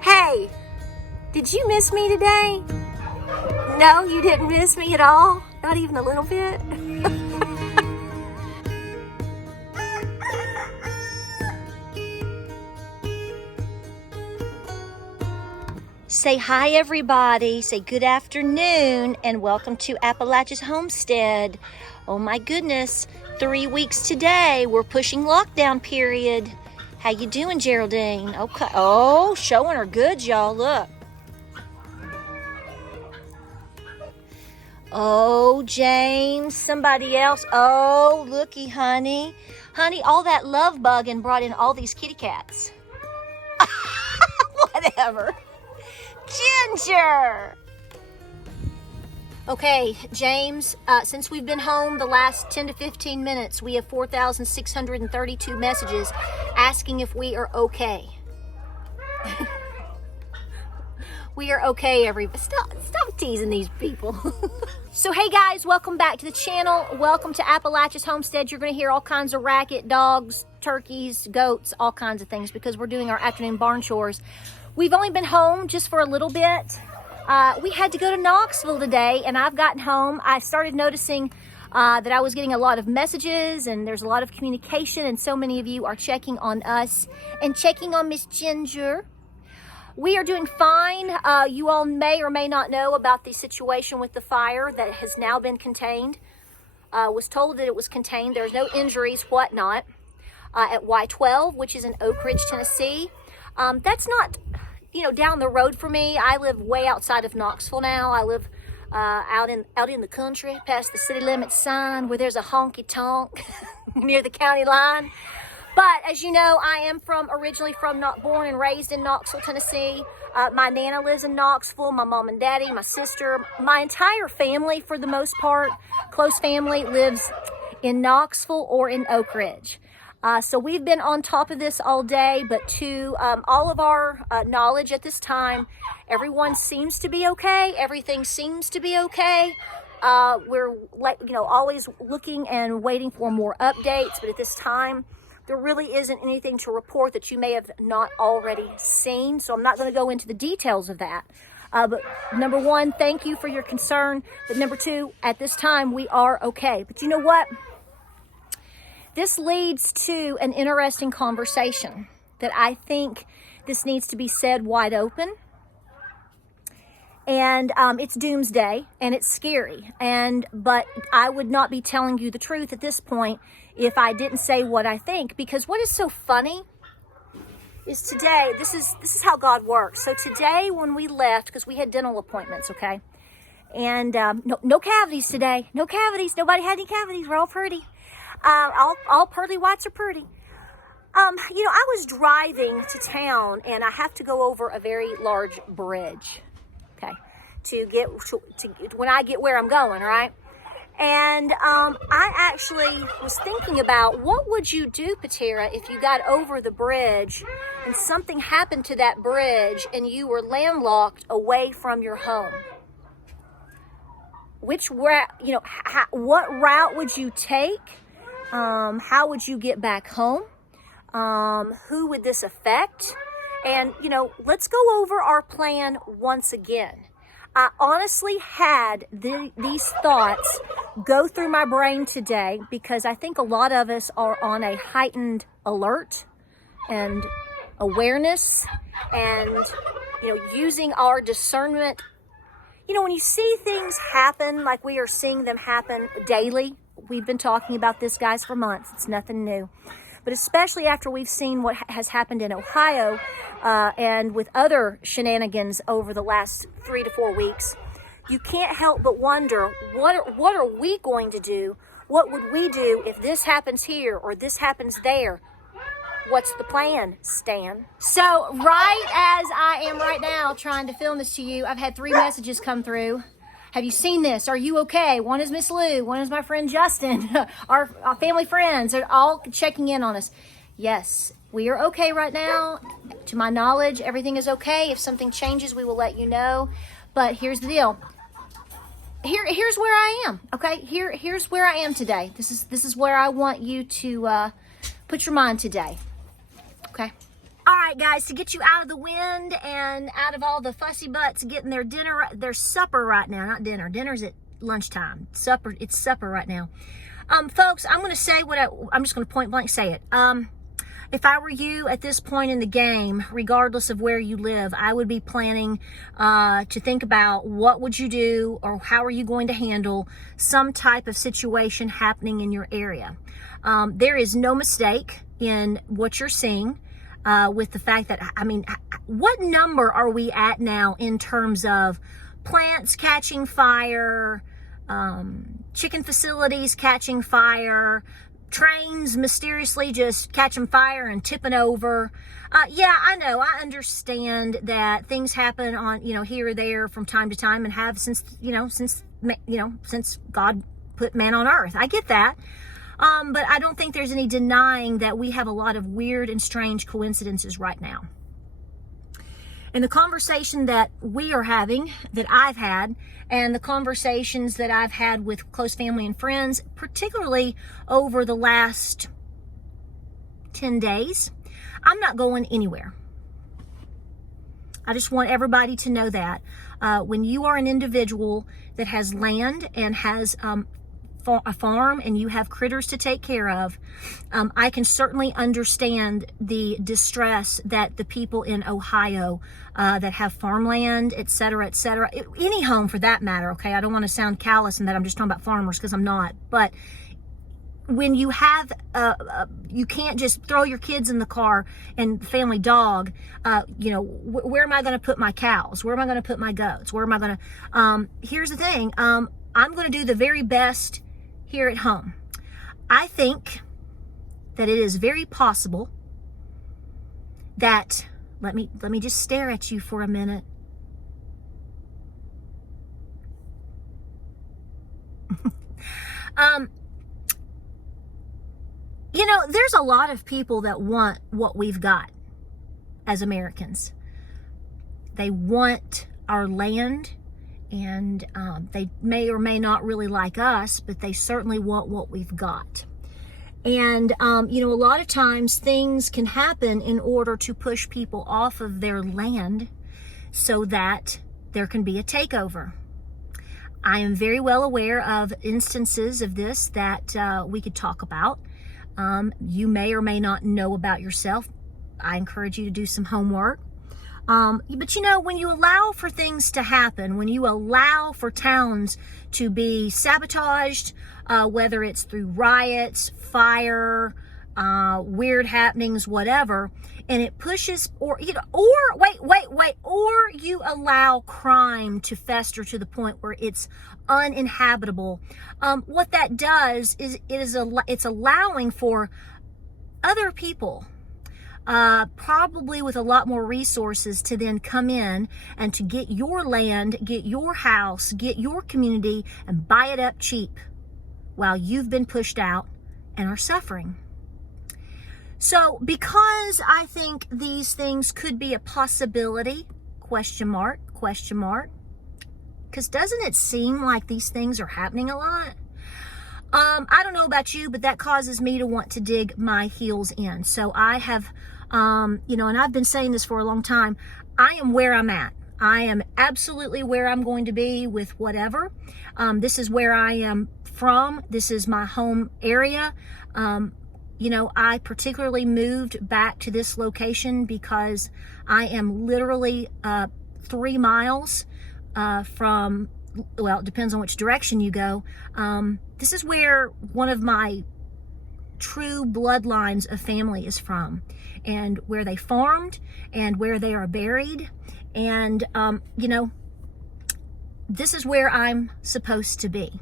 Hey, did you miss me today? No, you didn't miss me at all? Not even a little bit? Say hi, everybody. Say good afternoon and welcome to Appalachia's Homestead. Oh my goodness, 3 weeks today. We're pushing lockdown period. How you doing, Geraldine? Okay. Oh, showing her goods, y'all. Look. Oh, James, somebody else. Oh, looky, honey. Honey, all that love bugging brought in all these kitty cats. Whatever. Ginger. Okay, James, since we've been home the last 10 to 15 minutes, we have 4,632 messages asking if we are okay. We are okay, everybody. Stop teasing these people. So, hey guys, welcome back to the channel. Welcome to Appalachia's Homestead. You're going to hear all kinds of racket, dogs, turkeys, goats, all kinds of things because we're doing our afternoon barn chores. We've only been home just for a little bit. We had to go to Knoxville today, and I've gotten home. I started noticing that I was getting a lot of messages, and there's a lot of communication, and so many of you are checking on us and checking on Miss Ginger. We are doing fine. You all may or may not know about the situation with the fire that has now been contained. Was told that it was contained. There's no injuries, whatnot, at Y12, which is in Oak Ridge, Tennessee. That's not, down the road for me. I live way outside of Knoxville now. I live out in the country, past the city limits sign, where there's a honky tonk near the county line. But as you know, I am originally born and raised in Knoxville, Tennessee. My Nana lives in Knoxville, my mom and daddy, my sister, my entire family, for the most part, close family, lives in Knoxville or in Oak Ridge. So we've been on top of this all day, but to all of our knowledge at this time, everyone seems to be okay. Everything seems to be okay. We're always looking and waiting for more updates, but at this time, there really isn't anything to report that you may have not already seen. So I'm not going to go into the details of that. But number one, thank you for your concern. But number two, at this time, we are okay. But you know what? This leads to an interesting conversation that I think this needs to be said wide open. And it's doomsday and it's scary. But I would not be telling you the truth at this point if I didn't say what I think. Because what is so funny is today, this is how God works. So today when we left, because we had dental appointments, okay? And no cavities today. No cavities. Nobody had any cavities. We're all pretty. All pearly whites are pretty. I was driving to town and I have to go over a very large bridge, okay, to get to when I get where I'm going, right? And I actually was thinking about what would you do, Patera, if you got over the bridge and something happened to that bridge and you were landlocked away from your home? Which route, what route would you take? How would you get back home? Who would this affect? And, let's go over our plan once again. I honestly had these thoughts go through my brain today because I think a lot of us are on a heightened alert and awareness and, using our discernment. When you see things happen like we are seeing them happen daily, we've been talking about this, guys, for months. It's nothing new. But especially after we've seen what has happened in Ohio and with other shenanigans over the last 3 to 4 weeks, you can't help but wonder, what are we going to do? What would we do if this happens here or this happens there? What's the plan, Stan? So right as I am right now trying to film this to you, I've had 3 messages come through. Have you seen this? Are you okay? One is Miss Lou. One is my friend Justin. Our family friends are all checking in on us. Yes, we are okay right now. To my knowledge, everything is okay. If something changes, we will let you know. But here's the deal. Here's where I am. Okay. Here's where I am today. This is where I want you to put your mind today. Okay. All right, guys, to get you out of the wind and out of all the fussy butts getting their dinner, their supper right now, not dinner. Dinner's at lunchtime. Supper, it's supper right now. Folks, I'm going to say I'm just going to point blank say it. If I were you at this point in the game, regardless of where you live, I would be planning to think about what would you do or how are you going to handle some type of situation happening in your area. There is no mistake in what you're seeing with the fact that, I mean, what number are we at now in terms of plants catching fire, chicken facilities catching fire, trains mysteriously just catching fire and tipping over? Yeah, I know. I understand that things happen on, here or there from time to time and have since God put man on earth. I get that. But I don't think there's any denying that we have a lot of weird and strange coincidences right now. And the conversation that we are having, that I've had, and the conversations that I've had with close family and friends, particularly over the last 10 days, I'm not going anywhere. I just want everybody to know that. When you are an individual that has land and has a farm and you have critters to take care of, I can certainly understand the distress that the people in Ohio that have farmland, et cetera, any home for that matter, okay? I don't want to sound callous in that I'm just talking about farmers, because I'm not. But when you have, you can't just throw your kids in the car and family dog, where am I going to put my cows? Where am I going to put my goats? Where am I going to, here's the thing, I'm going to do the very best here at home. I think that it is very possible that, let me just stare at you for a minute. There's a lot of people that want what we've got as Americans. They want our land, and they may or may not really like us, but they certainly want what we've got. And, a lot of times things can happen in order to push people off of their land so that there can be a takeover. I am very well aware of instances of this that we could talk about. You may or may not know about yourself. I encourage you to do some homework. But when you allow for things to happen, when you allow for towns to be sabotaged, whether it's through riots, fire, weird happenings, whatever, and it pushes, or you allow crime to fester to the point where it's uninhabitable. What that does is it's allowing for other people, probably with a lot more resources, to then come in and to get your land, get your house, get your community, and buy it up cheap while you've been pushed out and are suffering. So because I think these things could be a possibility, question mark, because doesn't it seem like these things are happening a lot? I don't know about you, but that causes me to want to dig my heels in. So I have, and I've been saying this for a long time, I am where I'm at. I am absolutely where I'm going to be with whatever. This is where I am from. This is my home area. I particularly moved back to this location because I am literally 3 miles from, well, it depends on which direction you go. This is where one of my true bloodlines of family is from, and where they farmed and where they are buried. And, this is where I'm supposed to be.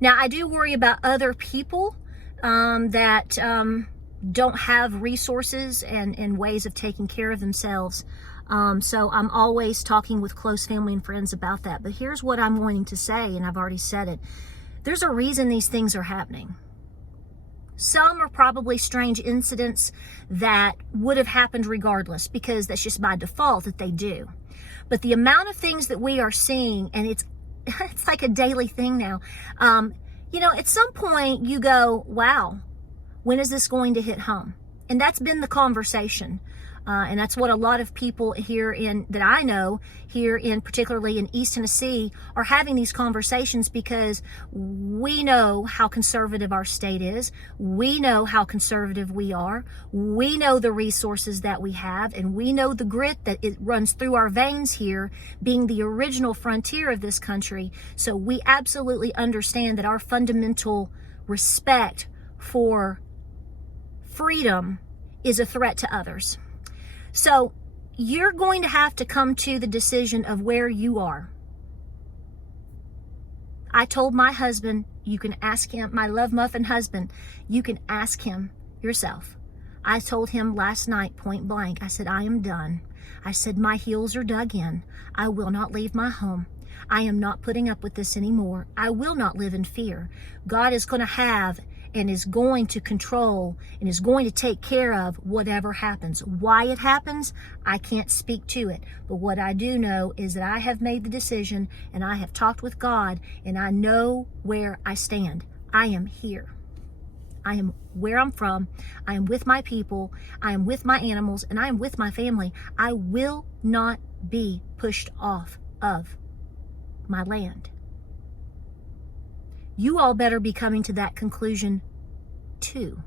Now, I do worry about other people that don't have resources and ways of taking care of themselves. So I'm always talking with close family and friends about that. But here's what I'm wanting to say, and I've already said it. There's a reason these things are happening. Some are probably strange incidents that would have happened regardless, because that's just by default that they do. But the amount of things that we are seeing, and it's like a daily thing now. At some point you go, wow, when is this going to hit home? And that's been the conversation. And that's what a lot of people here that I know here particularly in East Tennessee are having these conversations, because we know how conservative our state is. We know how conservative we are. We know the resources that we have, and we know the grit that it runs through our veins here, being the original frontier of this country. So we absolutely understand that our fundamental respect for freedom is a threat to others. So you're going to have to come to the decision of where you are. I told my husband, you can ask him, my love muffin husband, you can ask him yourself. I told him last night, point blank, I said, I am done. I said, my heels are dug in. I will not leave my home. I am not putting up with this anymore. I will not live in fear. God is going to have and is going to control and is going to take care of whatever happens. Why it happens, I can't speak to it. But what I do know is that I have made the decision, and I have talked with God, and I know where I stand. I am here. I am where I'm from. I am with my people. I am with my animals, and I am with my family. I will not be pushed off of my land. You all better be coming to that conclusion too,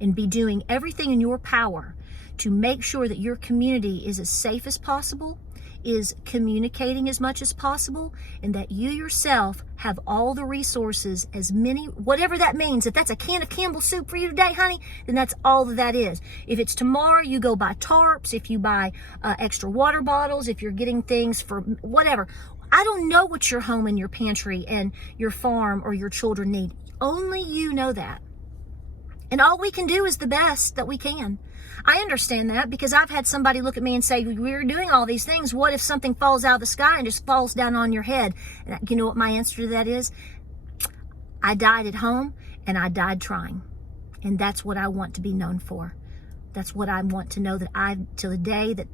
and be doing everything in your power to make sure that your community is as safe as possible, is communicating as much as possible, and that you yourself have all the resources, as many, whatever that means. If that's a can of Campbell's soup for you today, honey, then that's all that is. If it's tomorrow, you go buy tarps, if you buy extra water bottles, if you're getting things for whatever. I don't know what your home and your pantry and your farm or your children need. Only you know that. And all we can do is the best that we can. I understand that, because I've had somebody look at me and say, we're doing all these things. What if something falls out of the sky and just falls down on your head? And you know what my answer to that is? I died at home, and I died trying. And that's what I want to be known for. That's what I want to know, that till the day that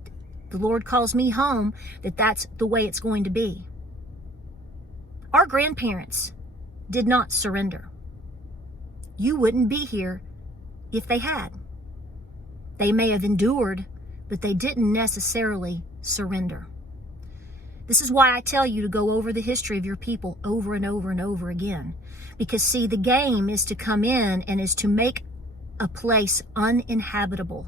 the Lord calls me home, that's the way it's going to be. Our grandparents did not surrender. You wouldn't be here if they had. They may have endured, but they didn't necessarily surrender. This is why I tell you to go over the history of your people over and over and over again. Because see, the game is to come in and is to make a place uninhabitable.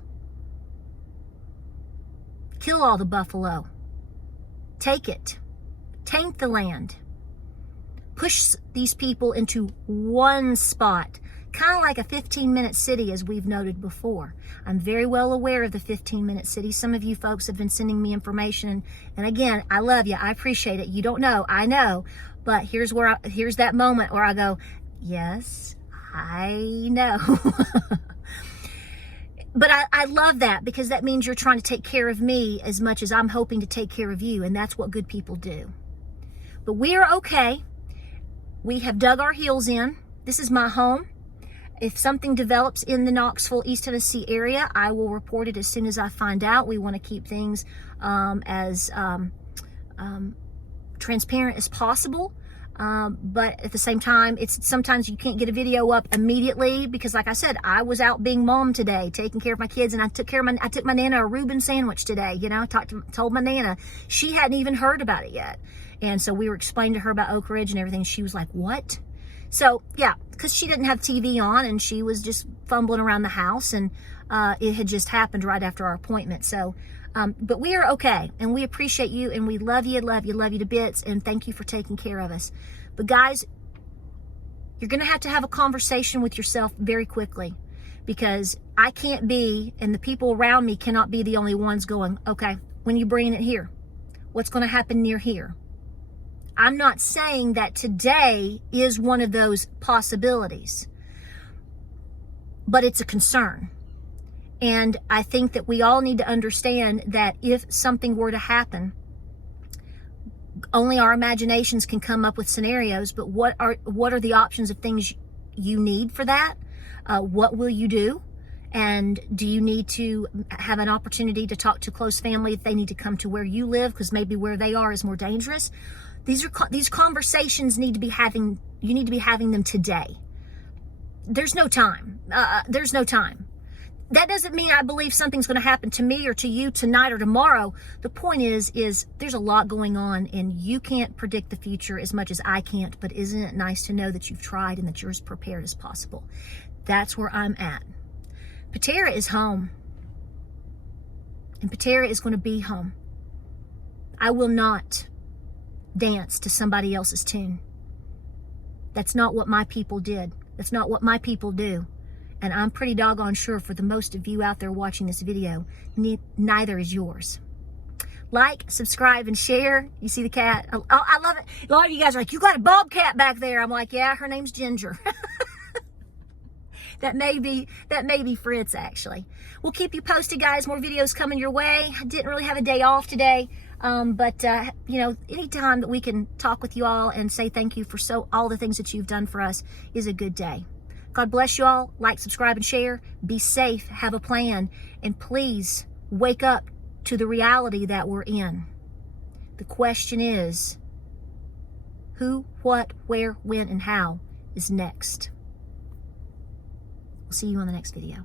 Kill all the buffalo. Take it. Taint the land. Push these people into one spot. Kind of like a 15-minute city, as we've noted before. I'm very well aware of the 15-minute city. Some of you folks have been sending me information. And again, I love you. I appreciate it. You don't know. I know. But here's that moment where I go, yes, I know. But I love that, because that means you're trying to take care of me as much as I'm hoping to take care of you. And that's what good people do. But we are okay. We have dug our heels in. This is my home. If something develops in the Knoxville, East Tennessee area, I will report it as soon as I find out. We want to keep things as transparent as possible. But at the same time, sometimes you can't get a video up immediately, because like I said, I was out being mom today, taking care of my kids, and I took my Nana a Reuben sandwich today. You know, told my Nana. She hadn't even heard about it yet. And so we were explaining to her about Oak Ridge and everything. She was like, what? So yeah, because she didn't have TV on, and she was just fumbling around the house, and it had just happened right after our appointment. So, but we are okay, and we appreciate you, and we love you to bits, and thank you for taking care of us. But guys, you're going to have a conversation with yourself very quickly, because I can't be, and the people around me cannot be the only ones going, okay, when you bringing it here? What's going to happen near here? I'm not saying that today is one of those possibilities, but it's a concern. And I think that we all need to understand that if something were to happen, only our imaginations can come up with scenarios, but what are the options of things you need for that? What will you do? And do you need to have an opportunity to talk to close family if they need to come to where you live, because maybe where they are is more dangerous? These conversations you need to be having them today. There's no time. that doesn't mean I believe something's going to happen to me or to you tonight or tomorrow. The point is there's a lot going on, and you can't predict the future as much as I can't, but isn't it nice to know that you've tried and that you're as prepared as possible? That's where I'm at. Patera is home, and Patera is going to be home. I will not dance to somebody else's tune. That's not what my people did. That's not what my people do. And I'm pretty doggone sure for the most of you out there watching this video, neither is yours. Like, subscribe, and share. You see the cat? Oh, I love it. A lot of you guys are like, you got a bobcat back there. I'm like, yeah, her name's Ginger. That may be Fritz, actually. We'll keep you posted, guys. More videos coming your way. I didn't really have a day off today. But you know, anytime that we can talk with you all and say thank you for all the things that you've done for us is a good day. God bless you all. Like, subscribe, and share. Be safe. Have a plan. And please wake up to the reality that we're in. The question is, who, what, where, when, and how is next. We'll see you on the next video.